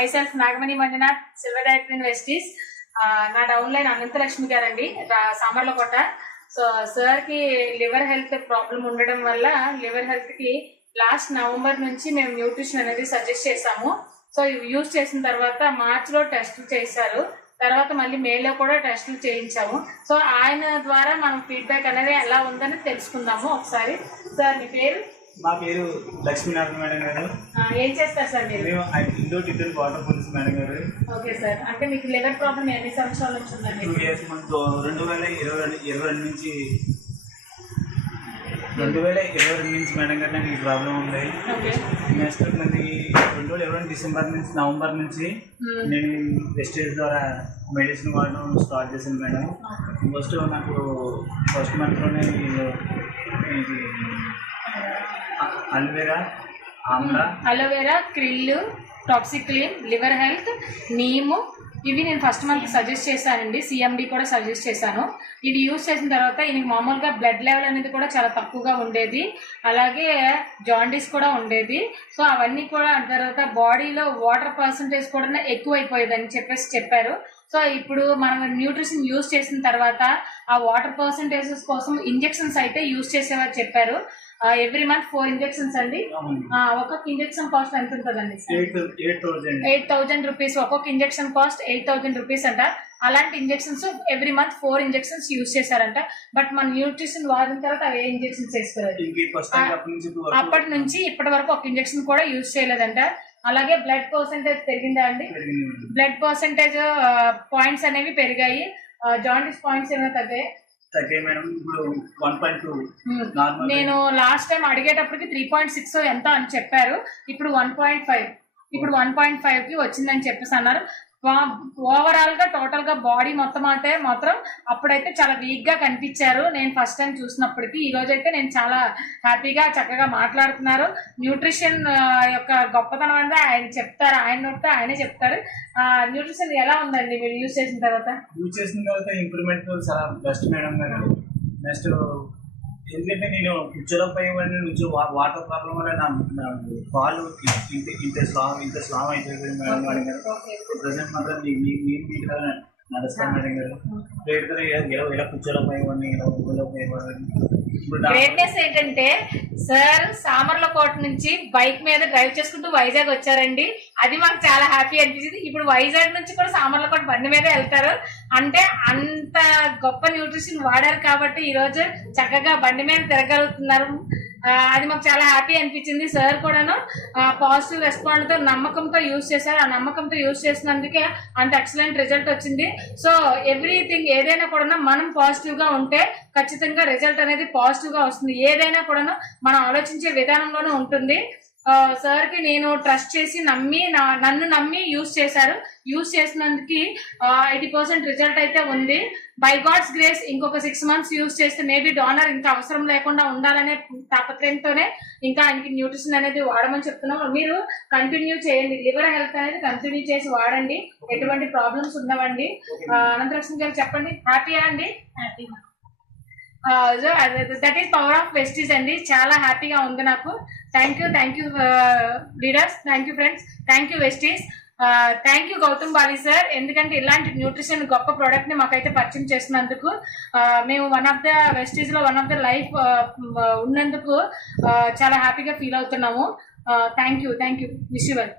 myself Nagamani Manjunath, Silver Director Investies. నా down line Ananthalakshmi గారండి, Samarlakota. So sir కి liver health problem ఉండడం వల్ల లివర్ హెల్త్ కి లాస్ట్ నవంబర్ నుంచి మేము న్యూట్రిషన్ అనేది సజెస్ట్ చేసాము. సో ఇవి యూజ్ చేసిన తర్వాత మార్చ్ లో టెస్ట్ చేశారు, తర్వాత మళ్ళీ మేలో కూడా టెస్టులు చేయించాము. సో ఆయన ద్వారా మనం ఫీడ్బ్యాక్ అనేది ఎలా ఉందని తెలుసుకుందాము ఒకసారి. సార్ మీ పేరు? మా పేరు లక్ష్మీనారాయణ మేడం గారు. ఏం చేస్తారు సార్ మీరు? మేము Indo tiffin water police madam గారు. ఓకే సార్, అంటే మీకు లివర్ ప్రాబ్లం ఎన్ని సంవత్సరాల నుంచి ఉందండి? 2 years మనకు 2022 నుంచి 2022 నుంచి మేడం గారు నాకు ఈ ప్రాబ్లం ఉంది. నెక్స్ట్ మనకి 2022 డిసెంబర్ నుంచి నవంబర్ నుంచి నేను వెస్టేజ్ ద్వారా మెడిసిన్ వాడడం స్టార్ట్ చేశాను మేడం. నాకు ఫస్ట్ మంత్లోనే aloe vera, krill, Toxiclean, liver health, neem ఇవి నేను ఫస్ట్ మంత్ సజెస్ట్ చేశానండి. సిఎండి కూడా సజెస్ట్ చేశాను. ఇవి యూజ్ చేసిన తర్వాత ఈయనకి మామూలుగా బ్లడ్ లెవెల్ అనేది కూడా చాలా తక్కువగా ఉండేది, అలాగే జాండీస్ కూడా ఉండేది. సో అవన్నీ కూడా తర్వాత బాడీలో వాటర్ పర్సంటేజ్ కూడా ఎక్కువైపోయేదని చెప్పారు. సో ఇప్పుడు మనం న్యూట్రిషన్ యూజ్ చేసిన తర్వాత ఆ వాటర్ పర్సంటేజెస్ కోసం ఇంజెక్షన్స్ అయితే యూజ్ చేసేవారు చెప్పారు. ఎవ్రీ మంత్ 4 ఇంజెక్షన్స్ అండి. ఒక్కొక్క ఇంజెక్షన్ కాస్ట్ ఎంత ఉంటుందండి? 8,000 రూపీస్. ఒక్కొక్క ఇంజెక్షన్ కాస్ట్ 8,000 రూపీస్ అంట. అలాంటి injections every month 4 injections use చేశారంట. బట్ మన న్యూట్రిషన్ వాడిన తర్వాత అవి ఇంజెక్షన్స్ వేసుకోలేదు. అప్పటి నుంచి ఇప్పటి వరకు ఒక ఇంజెక్షన్ కూడా యూజ్ చేయలేదంట. అలాగే బ్లడ్ పర్సంటేజ్ పెరిగిందా అండి? బ్లడ్ పర్సంటేజ్ పాయింట్స్ అనేవి పెరిగాయి. జాండీస్ పాయింట్స్ ఏమైనా తగ్గాయి? నేను లాస్ట్ టైం అడిగేటప్పటికి 3.6 ఎంత అని చెప్పారు. ఇప్పుడు 1.5 కి వచ్చిందని చెప్పేసి అన్నారు. ఓవరాల్ గా టోటల్ గా బాడీ మాత్రం అప్పుడైతే చాలా వీక్ గా కనిపించారు నేను ఫస్ట్ టైం చూసినప్పటికీ. ఈ రోజు అయితే నేను చాలా హ్యాపీగా చక్కగా మాట్లాడుతున్నారు. న్యూట్రిషన్ యొక్క గొప్పతనం అంటే ఆయన చెప్తారు, ఆయనే చెప్తారు. న్యూట్రిషన్ ఎలా ఉందండి మీరు యూజ్ చేసిన తర్వాత? ఇంప్రూవ్మెంట్ చాలా బెస్ట్ మేడం గారు. నెక్స్ట్ ఎందుకంటే నేను కూర్చోలపై నుంచి వాటర్ ప్రాబ్లం వల్ల నా పాలు ఇంత స్లామ్ అయిపోయింది మేడం గారు. ప్రజెంట్ మాత్రం మీరు నడుస్తాను మేడం గారు. ఇలా కూర్చోలపై గ్రేట్నెస్ ఏంటంటే సార్ సామర్లకోట నుంచి బైక్ మీద డ్రైవ్ చేసుకుంటూ వైజాగ్ వచ్చారండి. అది మాకు చాలా హ్యాపీ అనిపించింది. ఇప్పుడు వైజాగ్ నుంచి కూడా సామర్లకోట బండి మీద వెళ్తారు అంటే అంత గొప్ప న్యూట్రిషన్ వాడారు కాబట్టి ఈ రోజు చక్కగా బండి మీద తిరగలుగుతున్నారు. అది మాకు చాలా హ్యాపీ అనిపించింది. సార్ కూడాను పాజిటివ్ రెస్పాండ్ తో నమ్మకంతో యూజ్ చేశారు. ఆ నమ్మకంతో యూజ్ చేసినందుకే అంత ఎక్సలెంట్ రిజల్ట్ వచ్చింది. సో ఎవ్రీథింగ్ ఏదైనా కూడా మనం పాజిటివ్ గా ఉంటే ఖచ్చితంగా రిజల్ట్ అనేది పాజిటివ్ గా వస్తుంది. ఏదైనా కూడా మనం ఆలోచించే విధానంలోనే ఉంటుంది. సార్ కి నేను ట్రస్ట్ చేసి నన్ను నమ్మి యూజ్ చేశారు. యూజ్ చేసినందుకు 80% రిజల్ట్ అయితే ఉంది. బై గాడ్స్ గ్రేస్ ఇంకొక 6 months యూజ్ చేస్తే మేబీ డోనర్ ఇంకా అవసరం లేకుండా ఉండాలనే తాపత్రయంతోనే ఇంకా ఆయనకి న్యూట్రిషన్ అనేది వాడమని చెప్తున్నాం. మీరు కంటిన్యూ చేయండి, లివర్ హెల్త్ అనేది కంటిన్యూ చేసి వాడండి, ఎటువంటి ప్రాబ్లమ్స్ ఉండవండి. అనంతలక్ష్మి గారు చెప్పండి, హ్యాపీయా అండి? Happy. That is power of Vestige అండి. చాలా హ్యాపీగా ఉంది నాకు. Thank you leaders, thank you friends, thank you Vestige, thank you Gautam Bali sir. ఎందుకంటే ఇలాంటి న్యూట్రిషన్ గొప్ప ప్రోడక్ట్ ని మాకైతే పరిచయం చేసినందుకు, మేము వన్ ఆఫ్ ద వెస్టీజ్ లో వన్ ఆఫ్ ద లైఫ్ ఉన్నందుకు చాలా హ్యాపీగా ఫీల్ అవుతున్నాము. Thank you wish you well.